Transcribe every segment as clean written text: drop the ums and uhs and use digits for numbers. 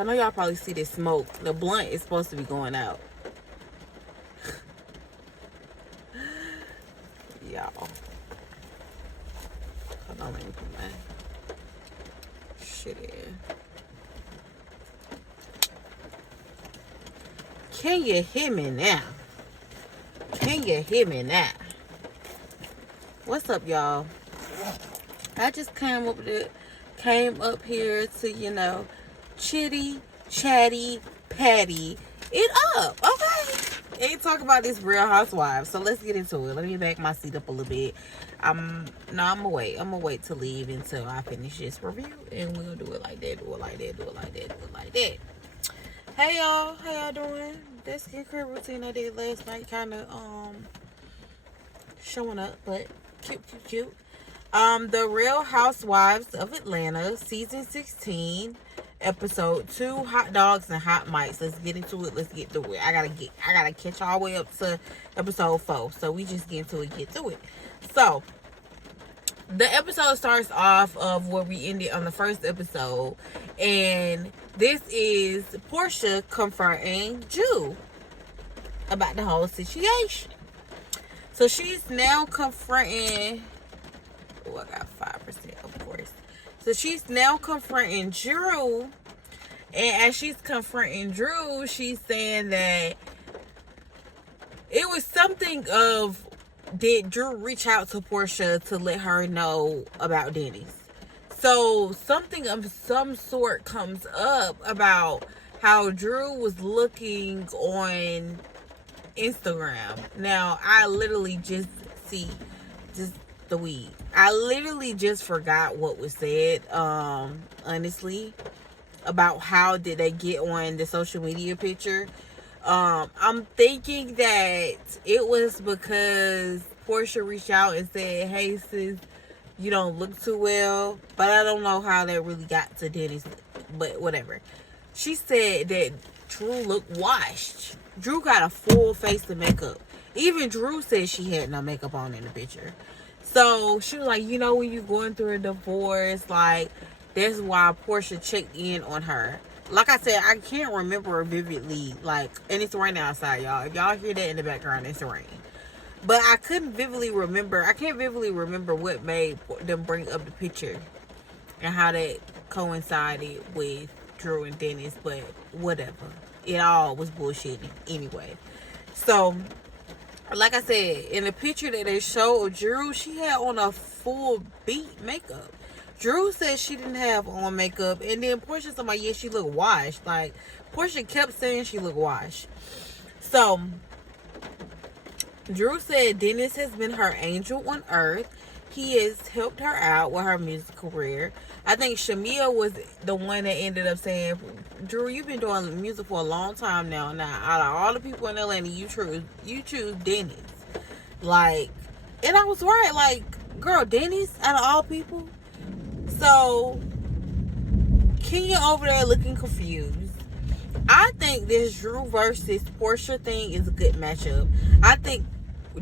I know y'all probably see this smoke. The blunt is supposed to be going out. Y'all. Hold on, let me put my shit in. Can you hear me now? Can you hear me now? What's up, y'all? I just came up here to, you know, chitty, chatty, patty it up, okay? And talk about this Real Housewives. So let's get into it. Let me back my seat up a little bit. I'm gonna wait. I'm gonna wait to leave until I finish this review, and we'll do it like that, do it like that, do it like that, do it like that. Hey y'all, how y'all doing? That skincare routine I did last night kind of showing up, but cute. The Real Housewives of Atlanta, season 16, episode 2, hot dogs and hot mics. Let's get into it. Let's get through it. I gotta catch all the way up to episode 4. So we just get through it. So the episode starts off of where we ended on the first episode, and this is Portia confronting Drew about the whole situation. So she's now confronting. Oh, I got 5%, of course. So she's now confronting Drew, and as she's confronting Drew, she's saying that it was something of, did Drew reach out to Portia to let her know about Dennis? So something of some sort comes up about how Drew was looking on Instagram. Now, I literally just the weed. I literally just forgot what was said, honestly, about how did they get on the social media picture. I'm thinking that it was because Portia reached out and said, hey sis, you don't look too well. But I don't know how that really got to Dennis, but whatever. She said that Drew looked washed. Drew got a full face of makeup. Even Drew said she had no makeup on in the picture. So she was like, you know, when you're going through a divorce, like, that's why Portia checked in on her. Like I said, I can't remember vividly, like, and it's raining outside, y'all. If y'all hear that in the background, it's raining. But I can't vividly remember what made them bring up the picture and how that coincided with Drew and Dennis, but whatever. It all was bullshit anyway. So, like I said, in the picture that they showed Drew, she had on a full beat makeup. Drew said she didn't have on makeup, and then Portia said, yeah, she looked washed. Like, Portia kept saying she looked washed. So, Drew said Dennis has been her angel on earth. He has helped her out with her music career. I think Shamia was the one that ended up saying, Drew, you've been doing music for a long time now. Now, out of all the people in Atlanta, you choose Dennis. Like, and I was right. Like, girl, Dennis, out of all people. So, Kenya over there looking confused. I think this Drew versus Portia thing is a good matchup. I think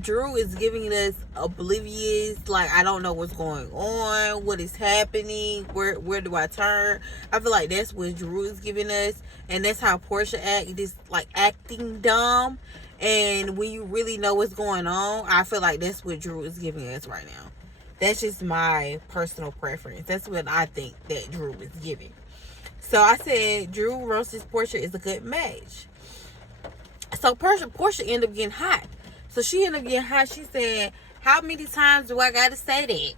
Drew is giving us oblivious, like, I don't know what's going on, what is happening, where do I turn? I feel like that's what Drew is giving us, and that's how Portia act, is like acting dumb. And when you really know what's going on, I feel like that's what Drew is giving us right now. That's just my personal preference. That's what I think that Drew is giving. So I said Drew versus Portia is a good match. So Portia ended up getting hot. So she ended up getting hot. She said, how many times do I got to say that?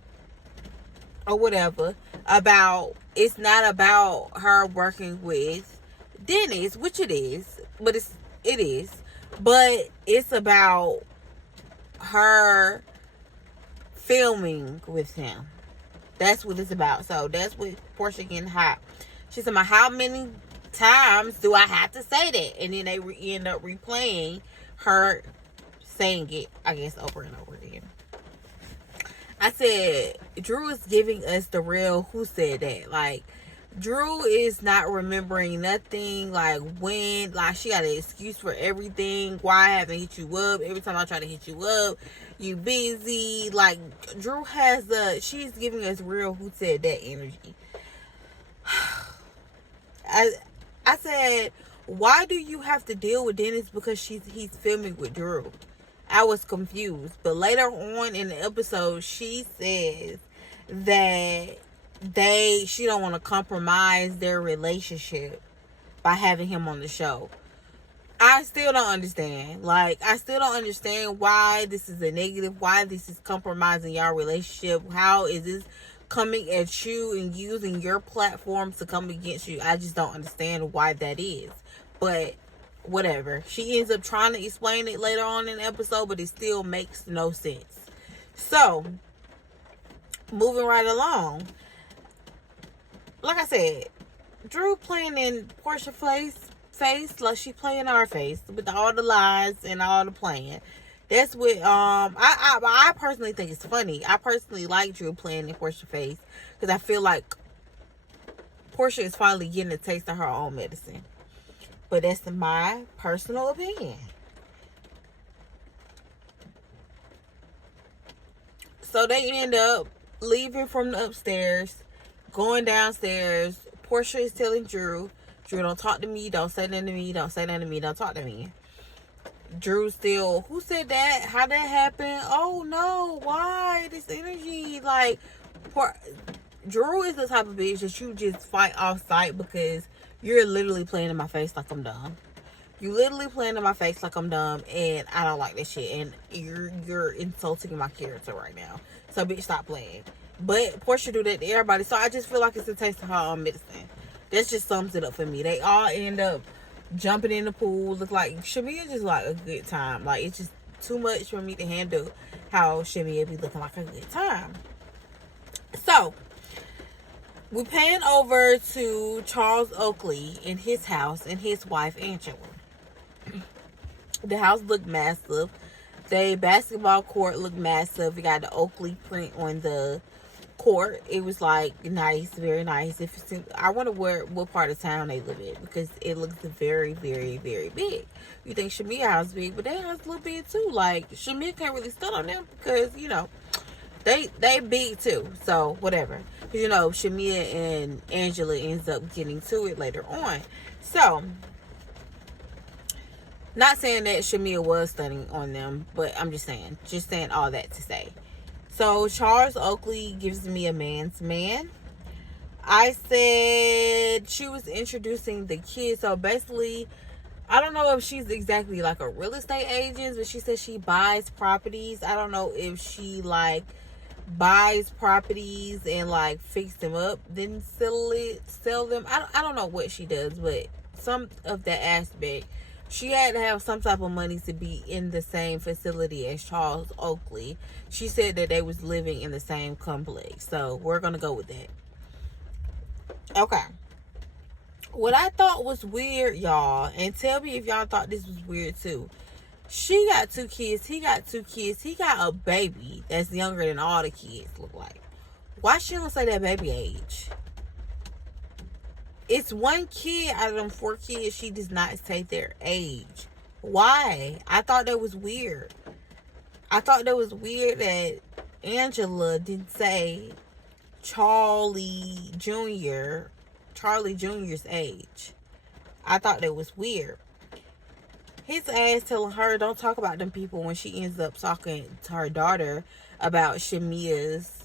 Or whatever. About, it's not about her working with Dennis, which it is. But it is. But it's about her filming with him. That's what it's about. So that's what Portia getting hot. She said, how many times do I have to say that? And then they end up replaying her saying it, I guess, over and over again. I said, Drew is giving us the real who said that. Like, Drew is not remembering nothing. Like, when, like, she got an excuse for everything. Why I haven't hit you up? Every time I try to hit you up, you busy. Like, Drew has she's giving us real who said that energy. I I said, why do you have to deal with Dennis because he's filming with Drew? I was confused. But later on in the episode, she says that she don't want to compromise their relationship by having him on the show. I still don't understand. Like, I still don't understand why this is a negative, why this is compromising your relationship. How is this coming at you and using your platform to come against you? I just don't understand why that is. But whatever. She ends up trying to explain it later on in the episode, but it still makes no sense. So, moving right along. Like I said, Drew playing in Portia face like she playing our face with all the lies and all the playing. That's what I personally think it's funny. I personally like Drew playing in Portia face because I feel like Portia is finally getting a taste of her own medicine. But that's my personal opinion. So they end up leaving from the upstairs, going downstairs. Portia is telling Drew, don't talk to me, don't say nothing to me, don't say nothing to me, don't talk to me. Drew still, who said that? How that happened? Oh no, why? This energy, like, Drew is the type of bitch that you just fight off sight because you're literally playing in my face like I'm dumb. You literally playing in my face like I'm dumb, and I don't like that shit. And you're insulting my character right now. So bitch, stop playing. But Portia do that to everybody, so I just feel like it's a taste of her own medicine. That just sums it up for me. They all end up jumping in the pool. Look like Shamia just like a good time. Like, it's just too much for me to handle how Shamia be looking like a good time. So we pan over to Charles Oakley in his house and his wife Angela. The house looked massive. The basketball court looked massive. We got the Oakley print on the court. It was like nice, very nice. I wonder what part of town they live in because it looks very, very, very big. You think Shamia house is big, but that house a little big too. Like, Shamia can't really stand on them because they big too. So whatever. Shamia and Angela ends up getting to it later on. So, not saying that Shamia was stunning on them, but I'm just saying all that to say. So, Charles Oakley gives me a man's man. I said she was introducing the kids. So, basically, I don't know if she's exactly like a real estate agent, but she says she buys properties. I don't know if she, like, buys properties and, like, fix them up, then sell them. I don't know what she does, but some of that aspect. She had to have some type of money to be in the same facility as Charles Oakley. She said that they was living in the same complex. So, we're going to go with that. Okay. What I thought was weird, y'all, and tell me if y'all thought this was weird too. She got 2 kids. He got 2 kids. He got a baby that's younger than all the kids look like. Why she don't say that baby age? It's 1 kid out of them 4 kids. She does not say their age. Why? I thought that was weird. I thought that was weird that Angela didn't say Charlie Jr.'s age. I thought that was weird. His ass telling her don't talk about them people when she ends up talking to her daughter about Shamia's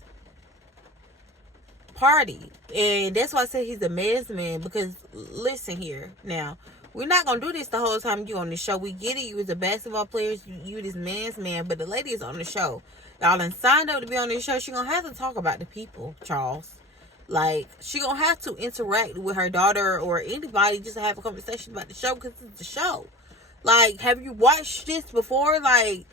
party. And that's why I said he's a man's man, because listen here now, we're not gonna do this the whole time you on the show. We get it, you was a basketball player, you this man's man, but the lady is on the show. Y'all done signed up to be on this show. She gonna have to talk about the people, Charles. Like, she gonna have to interact with her daughter or anybody just to have a conversation about the show, because it's the show. Like, have you watched this before? Like,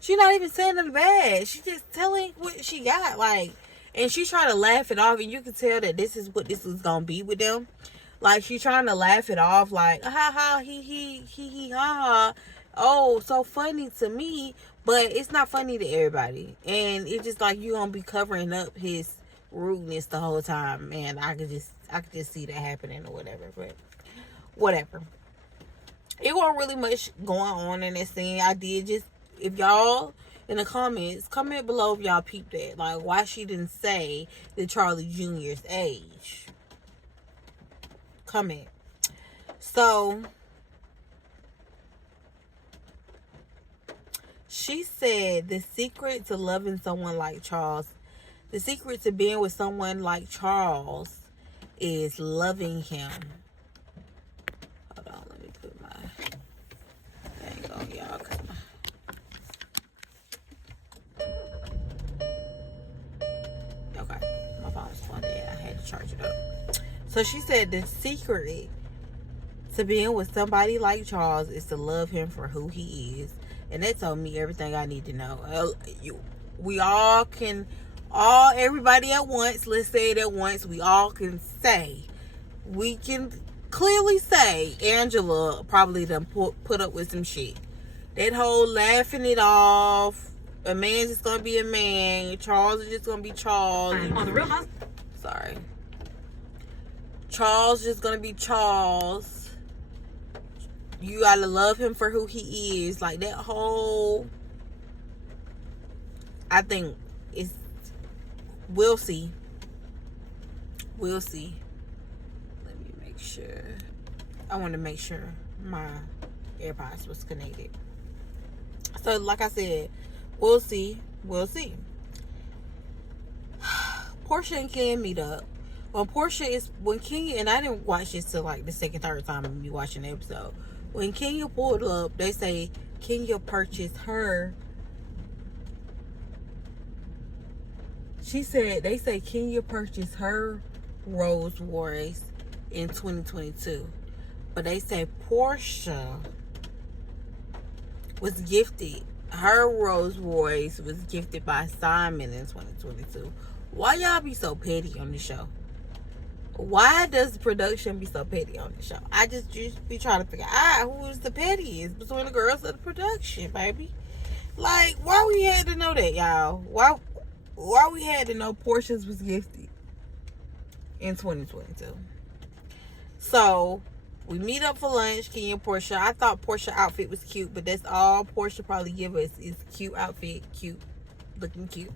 she not even saying nothing bad. She just telling what she got. Like, and she's trying to laugh it off, and you can tell that this is what this is gonna be with them. Like, she's trying to laugh it off, like, ha ha, he ha ha. Oh, so funny to me, but it's not funny to everybody. And it's just like you gonna be covering up his rudeness the whole time, and I could just see that happening or whatever. But whatever. It wasn't really much going on in this scene. I did just, if y'all in the comments, comment below if y'all peeped that. Like, why she didn't say the Charlie Jr.'s age. Comment. So she said the secret to loving someone like Charles, the secret to being with someone like Charles is loving him. Hold on, let me put my thing on, y'all. Okay, my phone's plugged in. I had to charge it up. So she said the secret to being with somebody like Charles is to love him for who he is. And that told me everything I need to know. We all can, everybody at once, let's say it at once, we all can say, we can clearly say Angela probably done put up with some shit. That whole laughing it off, a man's just gonna be a man, Charles is just gonna be Charles. On the Real House. Sorry. Charles just gonna be Charles. You gotta love him for who he is. Like that whole, I think it's, we'll see. We'll see. Let me make sure. I want to make sure my AirPods was connected. So like I said, we'll see. We'll see. Portia and Ken meet up. When Kenya, and I didn't watch this till like the second, third time of me watching the episode. When Kenya pulled up, they say Kenya purchased her. They say Kenya purchased her Rolls Royce in 2022. But they say Portia was gifted. Her Rolls Royce was gifted by Simon in 2022. Why y'all be so petty on the show? Why does the production be so petty on the show? I just be trying to figure out who is the pettiest between the girls of the production, baby. Like, why we had to know that, y'all? Why we had to know Portia's was gifted in 2022? So, we meet up for lunch, Kenya and Portia. I thought Portia's outfit was cute, but that's all Portia probably give us is cute outfit, cute, looking cute.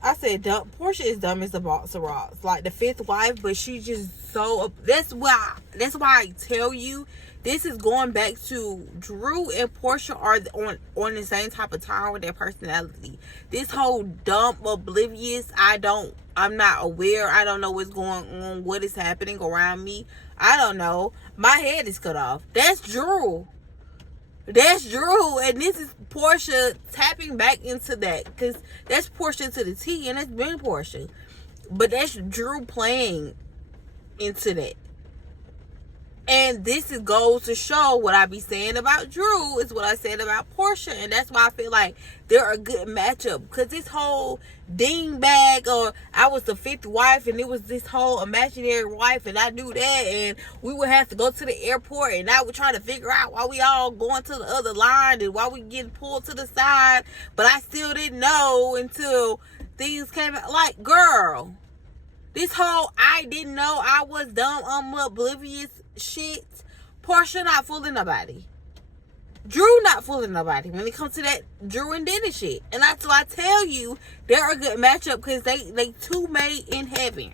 I said, Portia is dumb as a box of rocks. Like the fifth wife, but she just so... That's why I tell you, this is going back to Drew and Portia are on the same type of time with their personality. This whole dumb, oblivious, I'm not aware. I don't know what's going on, what is happening around me. I don't know. My head is cut off. That's Drew. And this is Portia tapping back into that, because that's Portia to the T, and that's been Portia, but that's Drew playing into that. And this goes to show what I be saying about Drew is what I said about Portia, and that's why I feel like they're a good matchup. Because this whole dingbag, or I was the fifth wife, and it was this whole imaginary wife, and I knew that, and we would have to go to the airport, and I would try to figure out why we all going to the other line, and why we getting pulled to the side, but I still didn't know until things came out. Like, girl, this whole I didn't know, I was dumb, I'm oblivious shit. Portia not fooling nobody. Drew not fooling nobody when it comes to that Drew and Dennis shit. And that's why I tell you they're a good matchup, because they two made in heaven.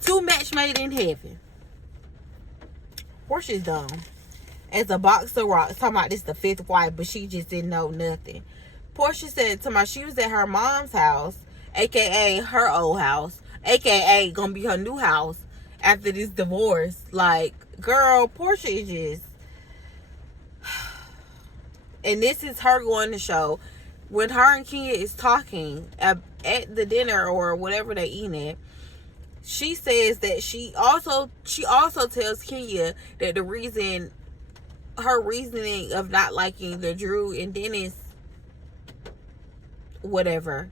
Two match made in heaven. Portia's dumb as a box of rocks. Talking about this the fifth wife, but she just didn't know nothing. Portia said to my, she was at her mom's house, aka her old house, aka gonna be her new house after this divorce. Like, girl, Portia is just... And this is her going to show when her and Kenya is talking at the dinner or whatever they eating at. She says that she also tells Kenya that her reasoning of not liking the Drew and Dennis whatever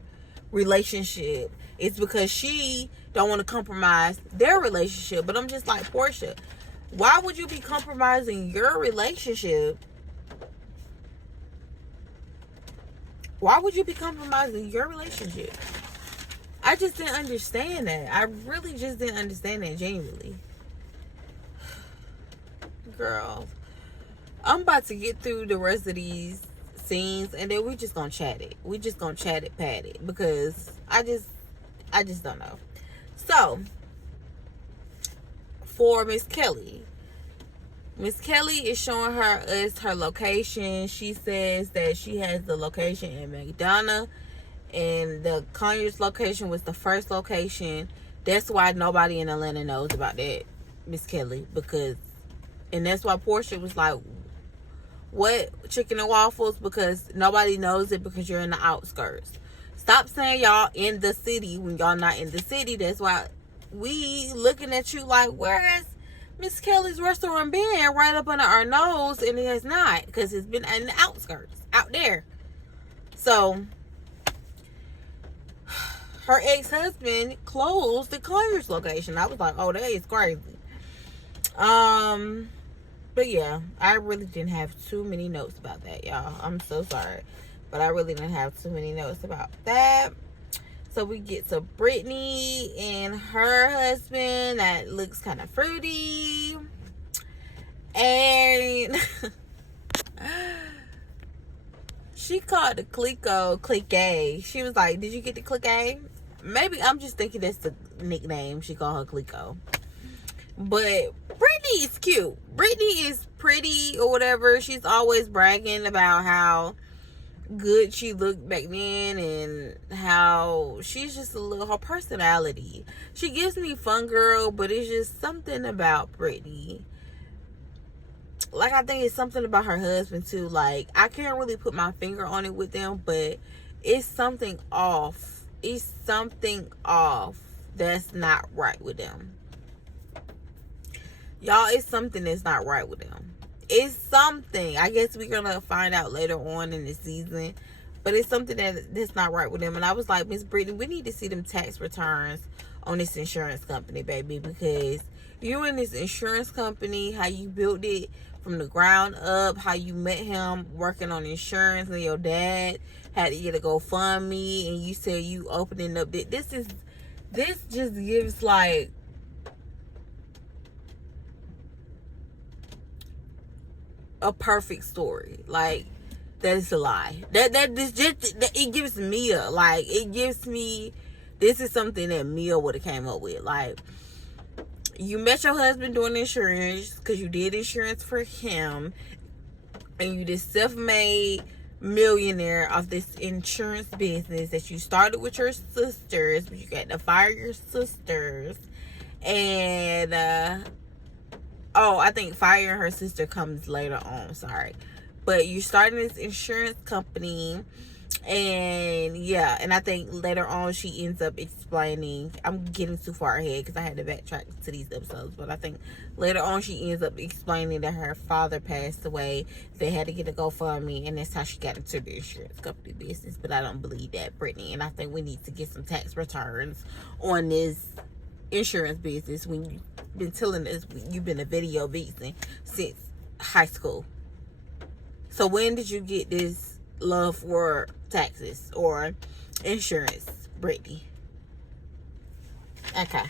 relationship is because she don't want to compromise their relationship. But I'm just like, Portia, why would you be compromising your relationship? Why would you be compromising your relationship? I just didn't understand that. I really just didn't understand that, genuinely. Girl, I'm about to get through the rest of these scenes, and then we just gonna chat it. We just gonna chat it, pat it, because I just don't know. So, for Miss Kelly, Miss Kelly is showing her location. She says that she has the location in McDonough, and the Conyers location was the first location. That's why nobody in Atlanta knows about that, Miss Kelly, and that's why Portia was like, what, chicken and waffles? Because nobody knows it, because you're in the outskirts. Stop saying y'all in the city when y'all not in the city. That's why we looking at you like, where is Miss Kelly's restaurant been? Right up under our nose, and it has not, because it's been in the outskirts, out there. So her ex-husband closed the Conyers location. I was like, oh, that is crazy. But yeah, I really didn't have too many notes about that, y'all. I'm so sorry, but I really didn't have too many notes about that. So we get to Brittany and her husband that looks kind of fruity, and she called the Clico Click A. She was like, did you get the Click A? Maybe I'm just thinking that's the nickname. She called her Clico. But Brittany is cute. Brittany is pretty or whatever. She's always bragging about how good she looked back then, and how she's just her personality. She gives me fun girl, but it's just something about Brittany. Like, I think it's something about her husband too. Like, I can't really put my finger on it with them, but it's something off. It's something off that's not right with them. Y'all, it's something that's not right with them. It's something. I guess we're going to find out later on in the season. But it's something that's not right with them. And I was like, Miss Brittany, we need to see them tax returns on this insurance company, baby. Because you in this insurance company, how you built it from the ground up, how you met him working on insurance, and your dad had to get a GoFundMe, and you said you opening up. This just gives like, a perfect story. Like, that is a lie. It gives Mia, like, it gives me, this is something that Mia would have came up with. Like, you met your husband doing insurance because you did insurance for him, and you just self-made millionaire off this insurance business that you started with your sisters, but you got to fire your sisters, and I think firing her sister comes later on. Sorry. But you're starting this insurance company. And yeah. And I think later on she ends up explaining. I'm getting too far ahead because I had to backtrack to these episodes. But I think later on she ends up explaining that her father passed away. They had to get a GoFundMe. And that's how she got into the insurance company business. But I don't believe that, Brittany. And I think we need to get some tax returns on this insurance business when you've been telling us you've been a video vixen since high school. So when did you get this love for taxes or insurance, Brittany? Okay.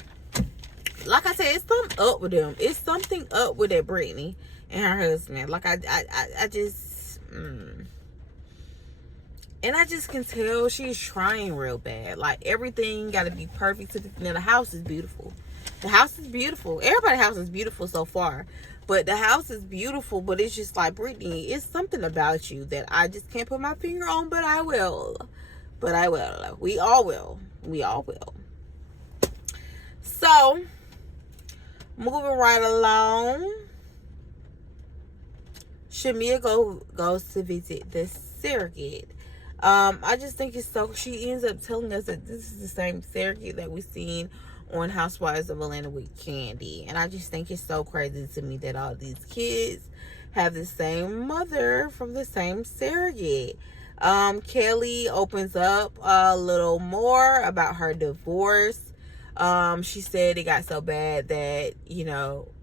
Like I said, it's something up with them. It's something up with that Brittany and her husband. Like, I just and I just can tell she's trying real bad. Like, everything got to be perfect. Now, the house is beautiful. The house is beautiful. Everybody's house is beautiful so far. But the house is beautiful. But it's just like, Brittany, it's something about you that I just can't put my finger on. But I will. But I will. We all will. We all will. So, moving right along. Shamia goes to visit the surrogate. I just think it's so, she ends up telling us that this is the same surrogate that we've seen on Housewives of Atlanta with Candy. And I just think it's so crazy to me that all these kids have the same mother from the same surrogate. Kelly opens up a little more about her divorce. She said it got so bad that,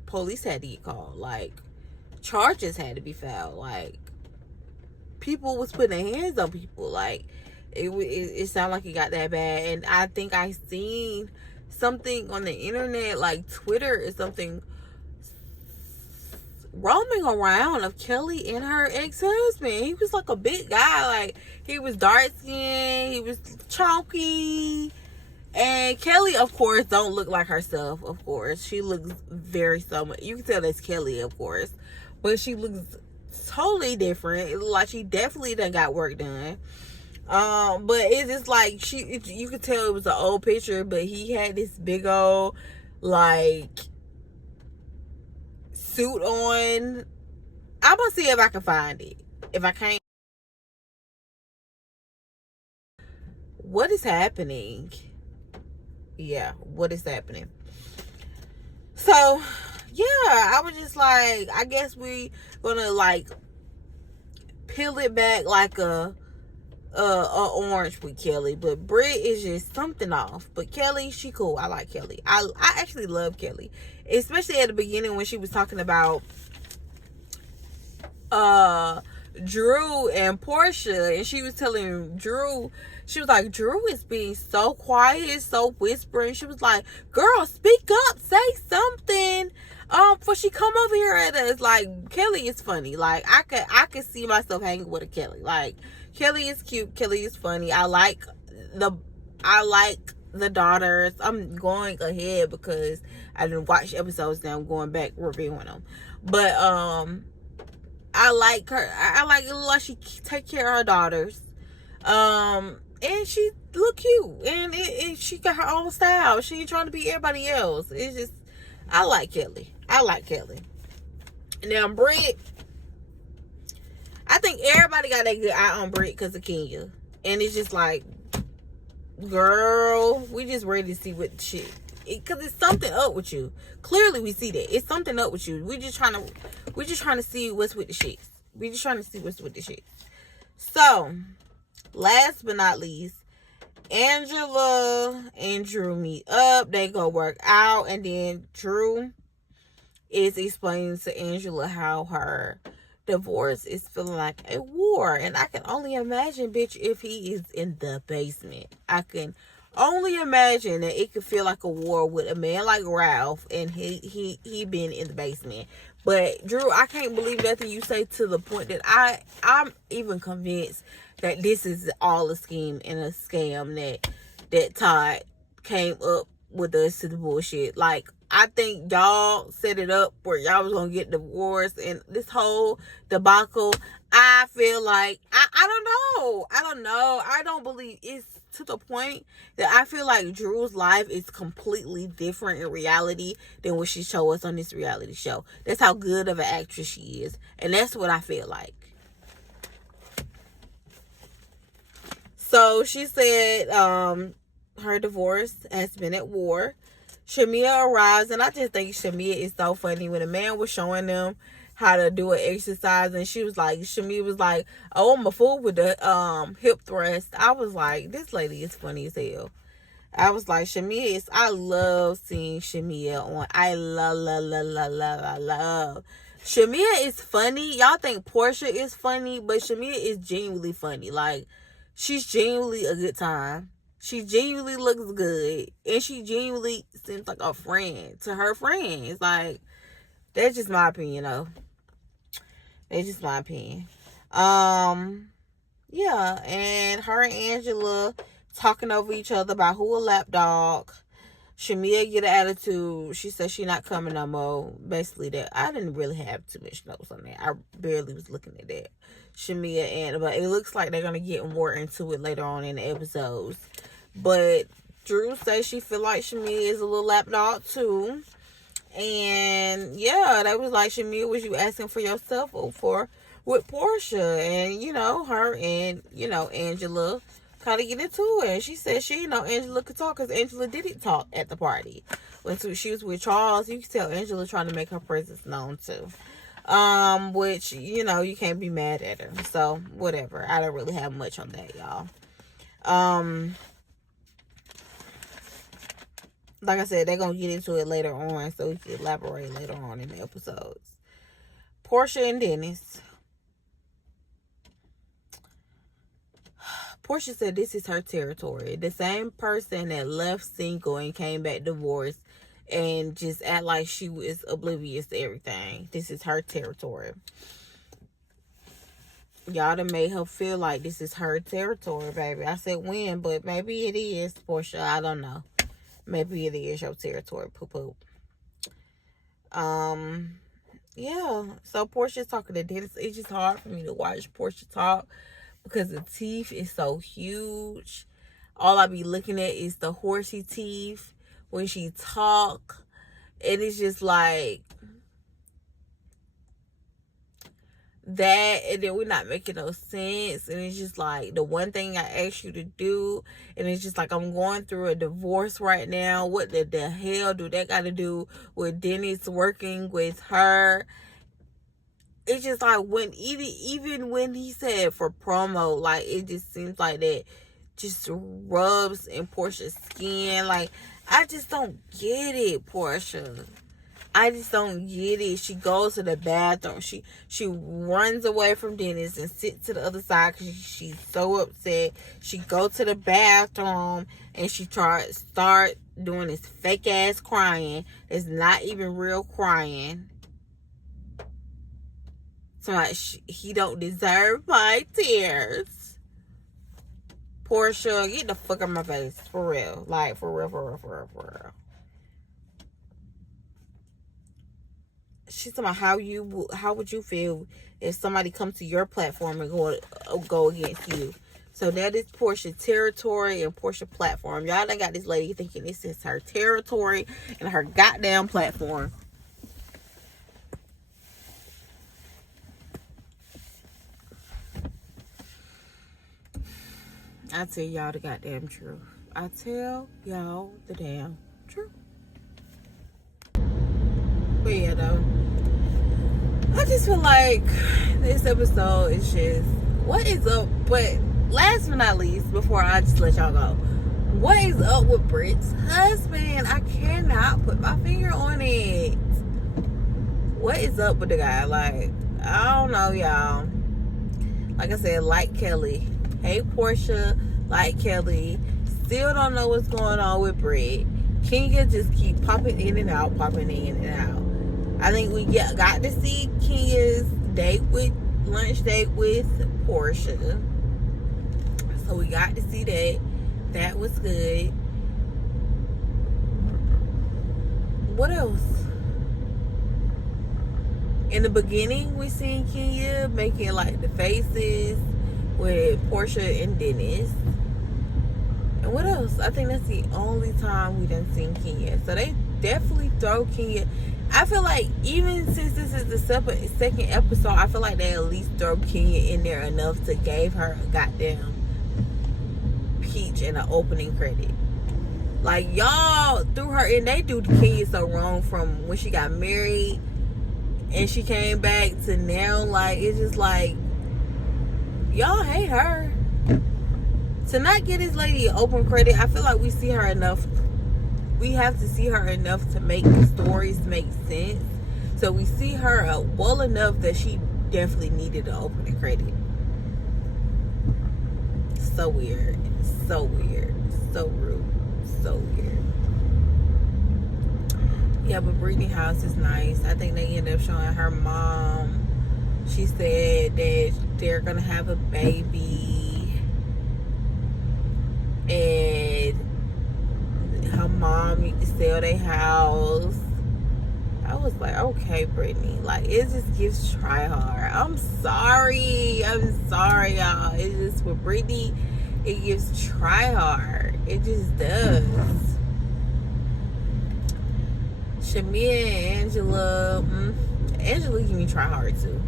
police had to get called. Like, charges had to be filed. Like, people was putting their hands on people. Like, it sounded like it got that bad. And I think I seen something on the internet, like Twitter or something, roaming around of Kelly and her ex-husband. He was like a big guy. Like, he was dark skinned, he was chunky, And Kelly, of course, don't look like herself, of course. She looks very so much. You can tell that's Kelly, of course. But she looks totally different. It looks like she definitely done got work done. But it's just like you could tell it was an old picture, but he had this big old like suit on. I'm gonna see if I can find it. If I can't, what is happening? Yeah, what is happening? So, yeah, I was just like, I guess we gonna like peel it back like a orange with Kelly, but Britt is just something off. But Kelly, she cool. I like Kelly. I actually love Kelly, especially at the beginning when she was talking about Drew and Portia, and she was telling Drew, she was like, Drew is being so quiet, so whispering. She was like, girl, speak up, say something before she come over here at us. Like, Kelly is funny. Like, I could see myself hanging with a Kelly. Like, Kelly is cute, Kelly is funny. I like the daughters. I'm going ahead because I didn't watch episodes now. I'm going back reviewing them. But I like her. I like it she take care of her daughters. And she look cute. And she got her own style. She ain't trying to be everybody else. It's just, I like Kelly. I like Kelly. Now, Britt, I think everybody got that good eye on Britt because of Kenya. And it's just like, girl, we just ready to see what shit. Because it's something up with you. Clearly, we see that. It's something up with you. We're just trying to see what's with the shits. We just trying to see what's with the shits. So, last but not least, Angela and Drew meet up. They go work out. And then Drew is explaining to Angela how her divorce is feeling like a war. And I can only imagine, bitch, if he is in the basement. I can only imagine that it could feel like a war with a man like Ralph, and he been in the basement. But Drew, I can't believe nothing you say, to the point that I'm even convinced that this is all a scheme and a scam that Todd came up with us to the bullshit. Like, I think y'all set it up where y'all was gonna get divorced, and this whole debacle, I feel like I don't know. I don't believe it's to the point that I feel like Drew's life is completely different in reality than what she showed us on this reality show. That's how good of an actress she is. And that's what I feel like. So she said her divorce has been at war. Shamia arrives, and I just think Shamia is so funny. When a man was showing them how to do an exercise, and Shamia was like, oh, I'm a fool with the hip thrust. I was like, this lady is funny as hell. I was like, I love seeing Shamia on. I love. Shamia is funny. Y'all think Portia is funny, but Shamia is genuinely funny. Like, she's genuinely a good time. She genuinely looks good. And she genuinely seems like a friend to her friends. Like, that's just my opinion, though. That's just my opinion. Yeah, and her and Angela talking over each other about who a lapdog. Shamia get an attitude. She said she not coming no more. Basically, that I didn't really have too much notes on that. I barely was looking at that. Shamia, but it looks like they're gonna get more into it later on in the episodes. But Drew says she feel like Shamia is a little lapdog too. And yeah, that was like, Shamia, was you asking for yourself or for with Portia? And her and Angela kind of get into it. And she said Angela could talk, because Angela didn't talk at the party when she was with Charles. You can tell Angela trying to make her presence known too. Which you can't be mad at her. So whatever. I don't really have much on that, y'all. Like I said, they're going to get into it later on, so we can elaborate later on in the episodes. Portia and Dennis. Portia said this is her territory. The same person that left single and came back divorced and just act like she was oblivious to everything. This is her territory. Y'all done made her feel like this is her territory, baby. I said when, but maybe it is, Portia. I don't know. Maybe it is your territory, poo-poo. Yeah. So Portia's talking to Dennis. It's just hard for me to watch Portia talk because the teeth is so huge. All I be looking at is the horsey teeth when she talk. And it's just like that, and then we're not making no sense. And it's just like the one thing I asked you to do, and it's just like I'm going through a divorce right now. What the hell do that got to do with Dennis working with her? It's just like when even when he said for promo, like it just seems like that just rubs in Portia's skin. Like I just don't get it, Portia. I just don't get it. She goes to the bathroom. She runs away from Dennis and sits to the other side because she's so upset. She go to the bathroom and she start doing this fake ass crying. It's not even real crying. So like he don't deserve my tears. Portia, get the fuck out of my face. For real. Like, for real. She's talking about how would you feel if somebody comes to your platform and go against you. So that is Portia territory and Portia platform. Y'all done got this lady thinking this is her territory and her goddamn platform. I tell y'all the goddamn truth. I tell y'all the damn truth. But yeah, though, I just feel like this episode is just, what is up? But last but not least, before I just let y'all go, what is up with Britt's husband? I cannot put my finger on it. What is up with the guy? Like, I don't know, y'all. Like I said, like Kelly. Hey, Portia, like Kelly. Still don't know what's going on with Britt. Kenya just keep popping in and out. I think we got to see Kenya's lunch date with Portia. So we got to see that. That was good. What else? In the beginning, we seen Kenya making like the faces with Portia and Dennis. And what else? I think that's the only time we done seen Kenya. So they definitely throw Kenya. I feel like even since this is the second episode, I feel like they at least throw Kenya in there enough to give her a goddamn peach and an opening credit. Like, y'all threw her in. They do Kenya so wrong from when she got married and she came back to now. Like, it's just like, y'all hate her. To not get this lady open credit, I feel like we see her enough. We have to see her enough to make the stories make sense. So we see her well enough that she definitely needed an opening credit. So weird. So weird. So rude. So weird. Yeah, but Brittany's house is nice. I think they ended up showing her mom. She said that they're going to have a baby. And her mom need to sell their house. I was like, okay, Brittany. Like, it just gives try hard. I'm sorry, y'all. It's just with Brittany, it gives try hard. It just does. Shamia and Angela give me try hard too.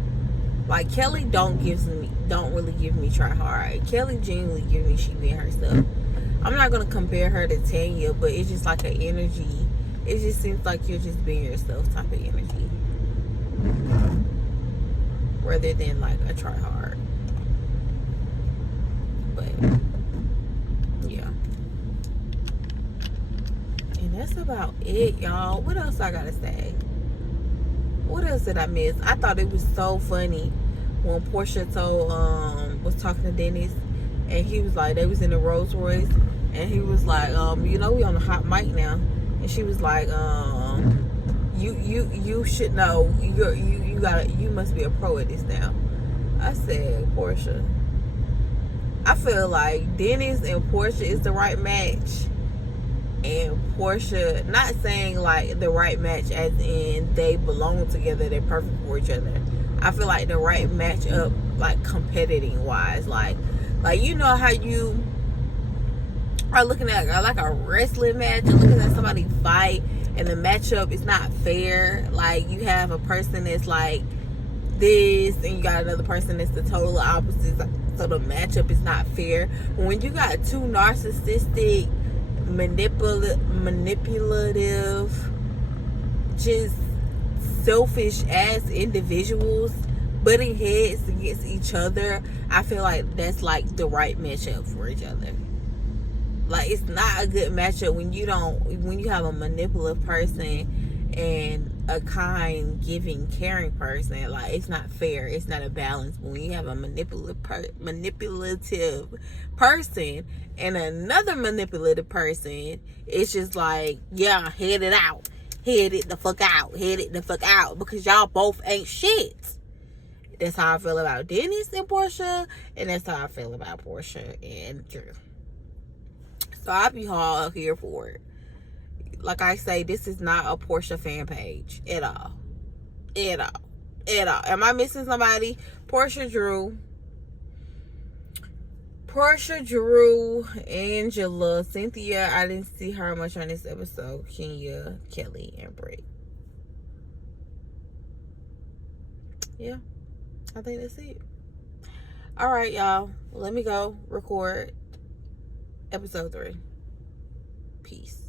Like, Kelly don't really give me try hard. Kelly genuinely give me she being herself. I'm not gonna compare her to Tanya, but it's just like an energy. It just seems like you're just being yourself type of energy, rather than like a try hard. But yeah, and that's about it, y'all. What else I gotta say? What else did I miss? I thought it was so funny when Portia was talking to Dennis, and he was like, they was in the Rolls Royce, and he was like, we on the hot mic now, and she was like, you should know, you must be a pro at this now. I said Portia. I feel like Dennis and Portia is the right match. And Portia, not saying like the right match as in they belong together, they're perfect for each other. I feel like the right match up, like competitive wise, like you know how you are looking at like a wrestling match and looking at somebody fight, and the matchup is not fair. Like you have a person that's like this, and you got another person that's the total opposite. So the matchup is not fair. When you got two narcissistic, manipulative, just selfish ass individuals butting heads against each other, I feel like that's like the right matchup for each other. Like it's not a good matchup when you have a manipulative person and a kind, giving, caring person. Like it's not fair. It's not a balance. But when you have a manipulative person and another manipulative person, it's just like, yeah, head it out. Head it the fuck out. Head it the fuck out. Because y'all both ain't shit. That's how I feel about Dennis and Portia. And that's how I feel about Portia and Drew. So I'll be all here for it. Like I say, this is not a Portia fan page at all. At all. At all. Am I missing somebody? Portia, Drew, Angela, Cynthia. I didn't see her much on this episode. Kenya, Kelly, and Britt. Yeah, I think that's it. All right, y'all. Let me go record episode 3. Peace.